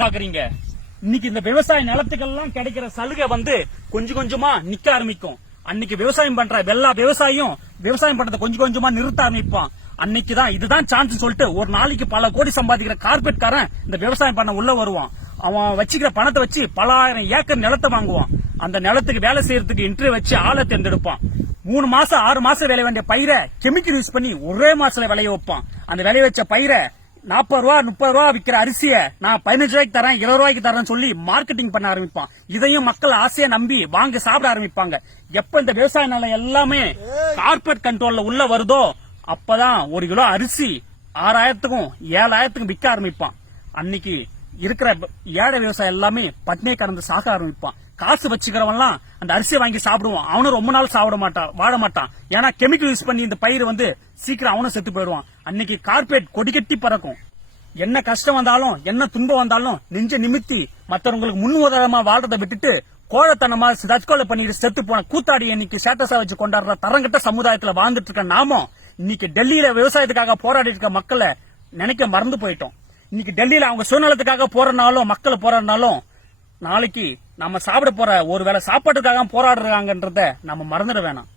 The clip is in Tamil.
நாக்குறீங்க. இன்னைக்கு இந்த விவசாய நிலத்துக்கெல்லாம் கிடைக்கிற சலுகை கொஞ்சம் கொஞ்சமா நிக்க ஆரம்பிக்கும். அன்னைக்கு விவசாயம் பண்ற எல்லா விவசாயம் பண்றதை கொஞ்சம் கொஞ்சமா நிறுத்த ஆரம்பிப்பான். அன்னைக்குதான் இதுதான் சான்ஸ் சொல்லிட்டு ஒரு நாளைக்கு பல கோடி சம்பாதிக்கிற கார்பரேட்காரன் இந்த விவசாயம் பண்ண உள்ள வருவான். அவன் வச்சுக்கிற பணத்தை வச்சு பல ஆயிரம் ஏக்கர் நிலத்தை வாங்குவான். அந்த நிலத்துக்கு வேலை செய்யறதுக்கு இன்டர்வியூ வச்சு ஆளை தேர்ந்தெடுப்பான். 3 மாசம் 6 மாசம் விளைய வேண்டிய பயிரை கெமிக்கல் யூஸ் பண்ணி ஒரே மாசத்துல விளைய வைப்பான். அந்த விளைய வச்ச பயிரை 40 ரூபா 30 ரூபா விக்கிற அரிசியை நான் 15 ரூபாய்க்கு தரேன் 20 ரூபாய்க்கு தரேன்னு சொல்லி மார்க்கெட்டிங் பண்ண ஆரம்பிப்பான். இதையும் மக்கள் ஆசையா நம்பி வாங்க சாப்பிட ஆரம்பிப்பாங்க. எப்ப இந்த விவசாய நிலம் எல்லாமே கார்பரேட் கண்ட்ரோல்ல உள்ள வருதோ அப்பதான் 1 கிலோ அரிசி 6000க்கும் 7000க்கும் விற்க ஆரம்பிப்பான். அன்னைக்கு இருக்கிற ஏழை விவசாயம் எல்லாமே பட்னியை கடந்து சாக ஆரம்பிப்பான். காசு வச்சுக்கிறவன்லாம் அந்த அரிசியை வாங்கி சாப்பிடுவான். அவனும் ரொம்ப நாள் வாழ மாட்டான். ஏன்னா கெமிக்கல் யூஸ் பண்ணி இந்த பயிர் சீக்கிரம் அவனும் செத்து போயிடுவான். அன்னைக்கு கார்பரேட் கொடி கட்டி பறக்கும். என்ன கஷ்டம் வந்தாலும் என்ன துன்பம் வந்தாலும் நெஞ்ச நிமித்தி மற்றவங்களுக்கு முன்னுதாரணமா வாழ்றதை விட்டுட்டு கோழத்தனமா தற்கொலை பண்ணிட்டு செத்து போன கூத்தாடி இன்னைக்கு ஸ்டேட்டஸா வச்சு கொண்டாடுற தரங்கட்ட சமுதாயத்துல வாழ்ந்துட்டு இருக்க நாமும் இன்னைக்கு டெல்லியில விவசாயத்துக்காக போராடி இருக்க மக்களை நினைக்க மறந்து போயிட்டோம். இன்னைக்கு டெல்லியில அவங்க சுயநலத்துக்காக போறனாலும் மக்கள் போராடினாலும் நாளைக்கு நம்ம சாப்பிட போற ஒரு வேளை சாப்பாட்டுக்காக போராடுறாங்கன்றத நம்ம மறந்துட வேணாம்.